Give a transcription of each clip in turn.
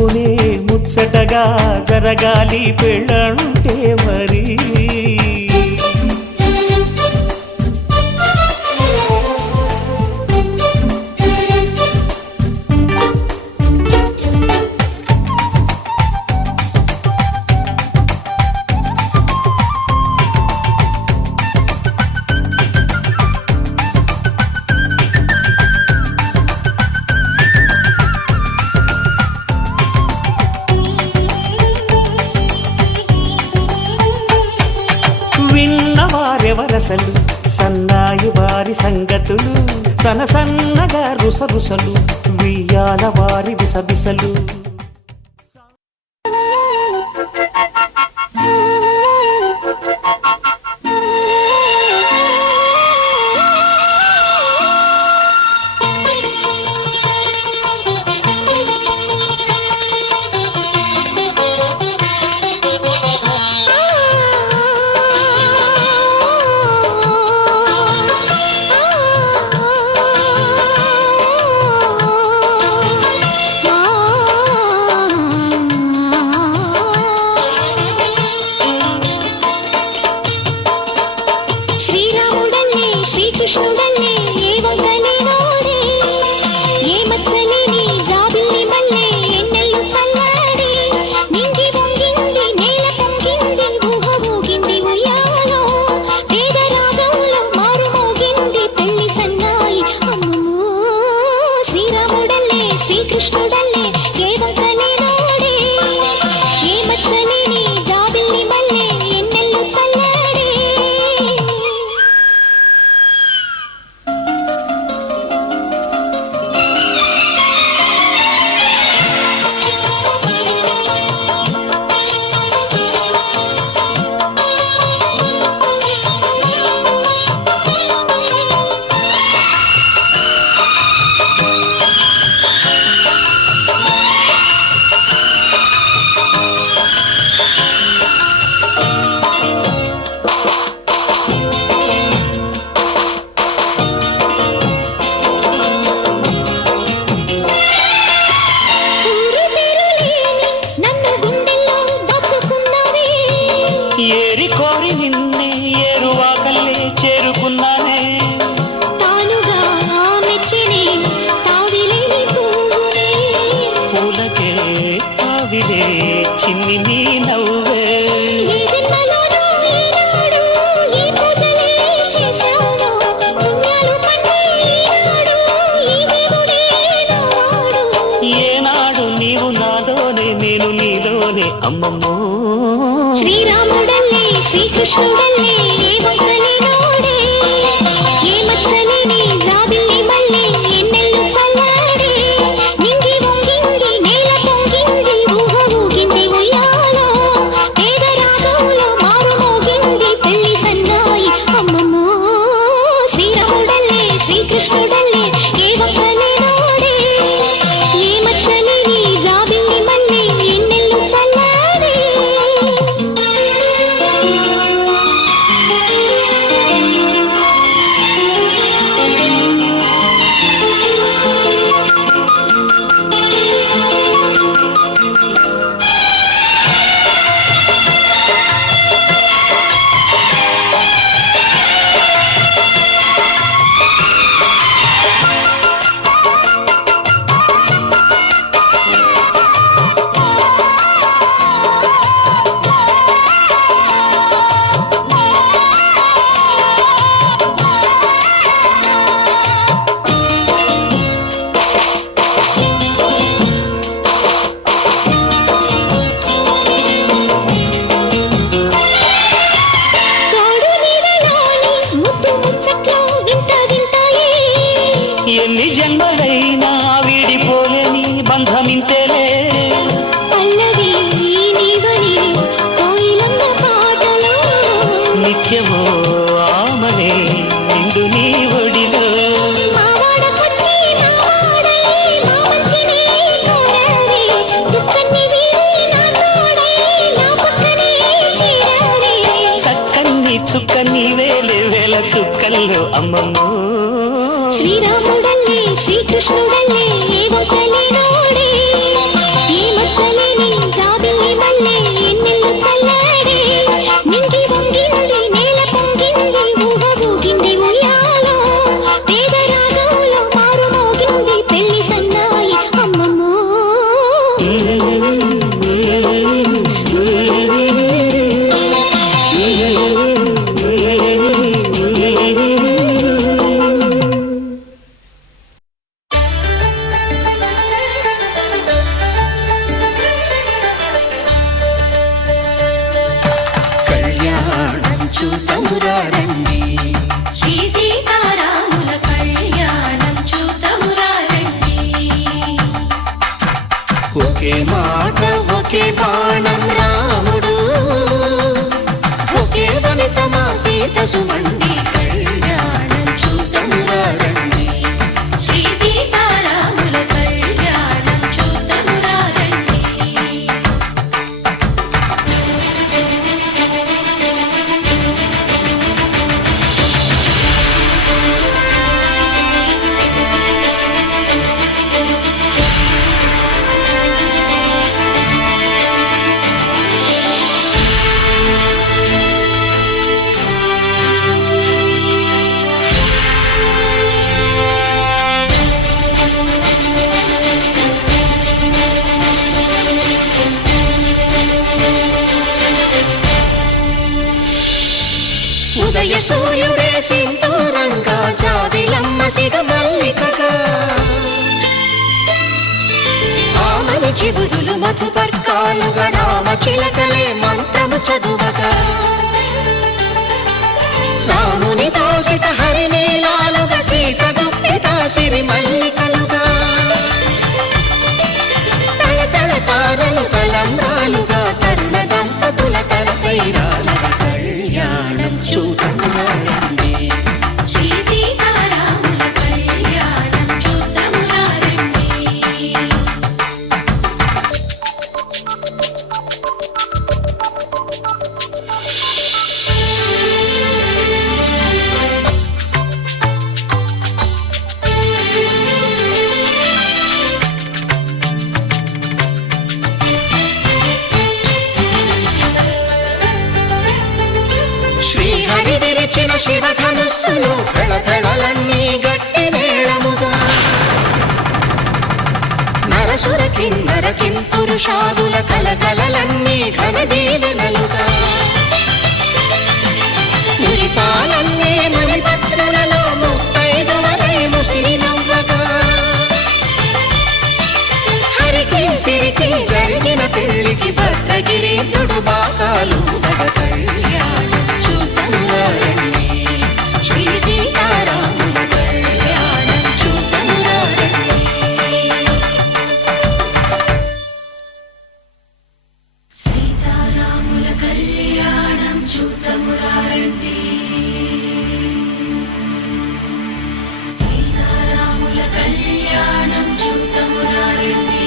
ముక్కునే ముచ్చటగా జరగాలి పెళ్ళంటే మరి విన్నవారెవరసలు సన్నాయి వారి సంగతులు సనసన్నగా రుసరుసలు వియ్యాల వారి విసబిసలు చిన్ని నీ నవ్వే ఏనాడు నీవు నాలోనే నేను నీలోనే అమ్మమ్మో శ్రీరాముడల్లే శ్రీకృష్ణుడల్లే ఎన్ని జన్మలైనా వీడిపోలేని బంధమింతేలే నిత్యమో ఆమనే నిండు నీ ఒడిలో చక్కని చుక్కని వేలే వేల చుక్కల్లో అమ్మమ్మో శ్రీరాముడల్లే శ్రీకృష్ణుడల్లే ఏ ఒక్కలే నోడే ఒకే మాట ఒకే బాణం రాముడు, ఒకే వనితమా సీత సుమండి, కళ్యాణం చూతమురా రండి. శ్రీ సీతారాముల కళ్యాణం చూతమురా రండి. ఉదయ సూర్యుడే సింధూరంగా, జాబిలమ్మ సిగ మల్లికగా, ఆమని చిగురులు మధుపర్కాలుగా, రామ చిలకలే మంత్రము చదువగా, రాముని దోసిట హరినీలాలుగా, సీత గుప్పిట సిరి మల్లికలుగా, తళతళ తారలు తలంబ్రాలుగా, తరుణ దంపతుల తలపైరాలుగా, కళ్యాణం చూతమురా రండి. శ్రీ సీతారాముల కళ్యాణం చూతమురా రండి. శ్రీహరి విరిచిన శివధనుస్సులు, కళకళలన్నీ గట్టి మేళముగా, నరసుర కిన్నర కింపురుషాదుల కలకలలన్నీ ఘన దీవెనలుగా, మురిపాలన్నీ మణిపత్రులలో ముత్తైదువలై ముసిరి నవ్వగా, హరికి సిరికి జరిగిన పెళ్లికి భద్రగిరీంద్రుడు బాకాలు కళ్యాణం చూతమురా రండి. శ్రీ సీతారాముల కళ్యాణం చూతమురా రండి. సీతారాముల కళ్యాణం చూతమురా రండి. సీతారాముల కళ్యాణం చూతమురా రండి.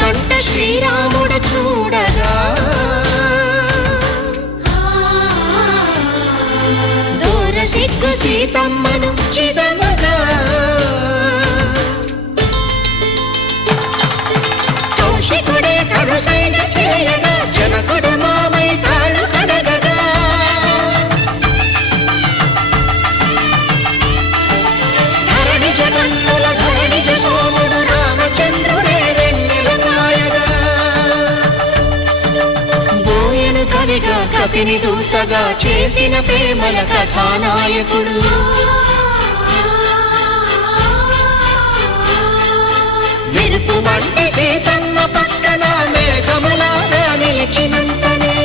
కంట శ్రీరాముడు చూడగా, దూర సిగ్గు సీతమ్మను చిదమగా, కౌశికుడే కరుసైన చేయగా, జనకుడు మామై కాళ్ళు కడగగా, ధరణి జగన్నుల ధరణిజ సోముడు రామచంద్రుడే కవిగా కపిని దూతగా చేసిన ప్రేమల కథానాయకుడు, మెరుపు వంటి సీతమ్మ పక్కన మేఘములాగా నిలిచినంతనే,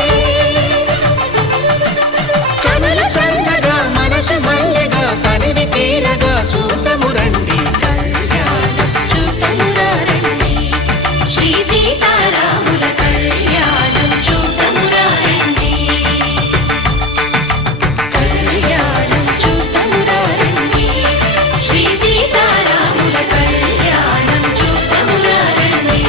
కనులు చల్లగా మనసు మల్లెగా తనివి తీరగా, చూతము రండి కళ్యాణం చూతమురా రండి. శ్రీ సీతారాముల కళ్యాణం చూడమురా రండి కళ్యాణం చూడమురా రండి శ్రీ సీతారాముల కళ్యాణం చూడమురా రండి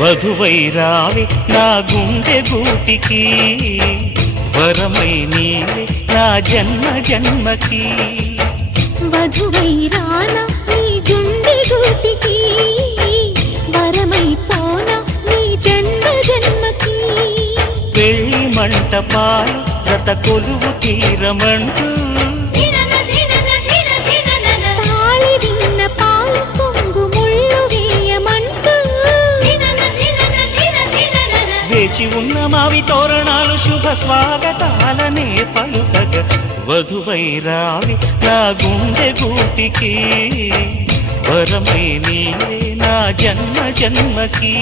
వధువై రావి నా గుండె గూటికి వరమై నీవే నా జన్మ జన్మకి వధువై రానా నీ గుండె గూటికి వరమై పోనా నీ జన్మ జన్మకి పెళ్లి మంటపాలు జత కొలువు తీరమంటూ తాళి విన్న పాలు పొంగు ముళ్ళు వేయమంటూ వేచి ఉన్న మావి తోరణాలు శుభ స్వాగతాలనే పలుకగ వధువై రావి నా గుండె గూటికి వరమై నీవే నా జన్మ జన్మకి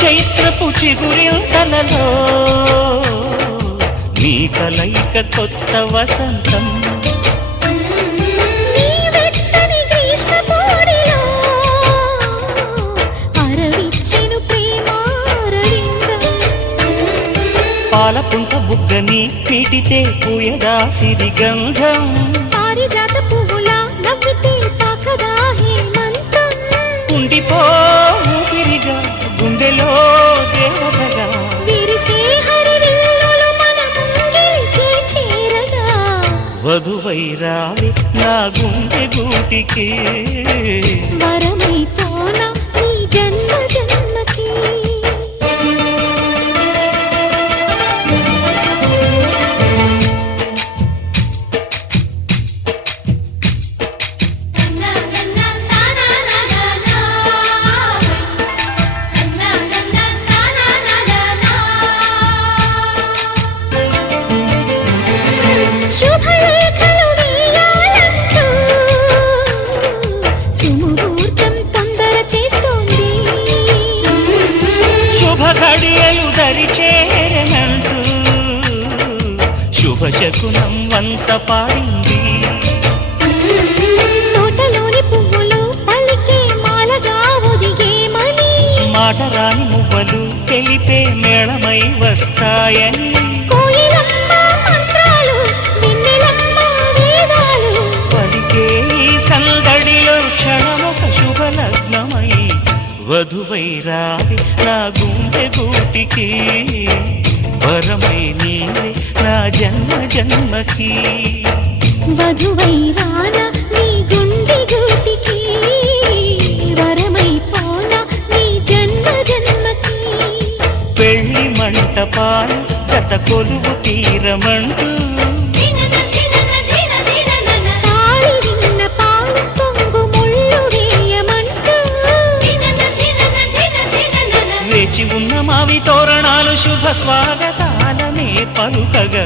చైత్రపు చిగురింతలలో నీ కలయిక కొత్త వసంతం నీ వెచ్చని గ్రీష్మ పోడిలో అరవిచ్చెను ప్రేమారవిందం పాలపుంట బుగ్గని పీటితే పూయదా సిరి గంధం పారిజాత పువ్వులా నవ్వితే తాకదా హేమంతం ఉండిపో ఊపిరిగా గుండెలో దేవతగా విరిసే హరివిల్లులు మన ముంగిలికి చేరగా వధువై రావి నా గుండె గూటికి వరమై పోనా నీ జన్మ జన్మకి శుభలేఖలు వేయాలంటూ సుముహూర్తం తొందర చేస్తోంది శుభ ఘడియలు దరి చేరనంటూ శుభ శకునం వంత పాడింది తోటలోని పువ్వులు పలికే మాలగా ఒదిగేమని మాటరాని మువ్వలు తెలిపే మేళమై వస్తాయని కోయిలమ్మ మంత్రాలు వెన్నెలమ్మ వేదాలు పలికే ఈ సందడిలో క్షణమొక శుభలగ్నమై వధువై రావి నా గుండె గూటికి వరమై నీవే నా జన్మ జన్మకి వధువై రానా నీ గుండె గూటికి వరమై పోనా నీ జన్మ జన్మకి పెళ్లి మంటపాలు జత కొలువు తీరమంటూ తాళి విన్న పాలు పొంగు ముళ్ళు వేయమంటూ వేచి ఉన్న మావి తోరణాలు శుభ స్వాగతాలనే పలుకగా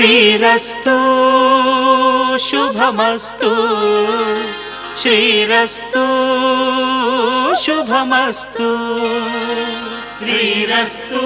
శ్రీరస్తు శుభమస్తు శ్రీరస్తు శుభమస్తు శ్రీరస్తు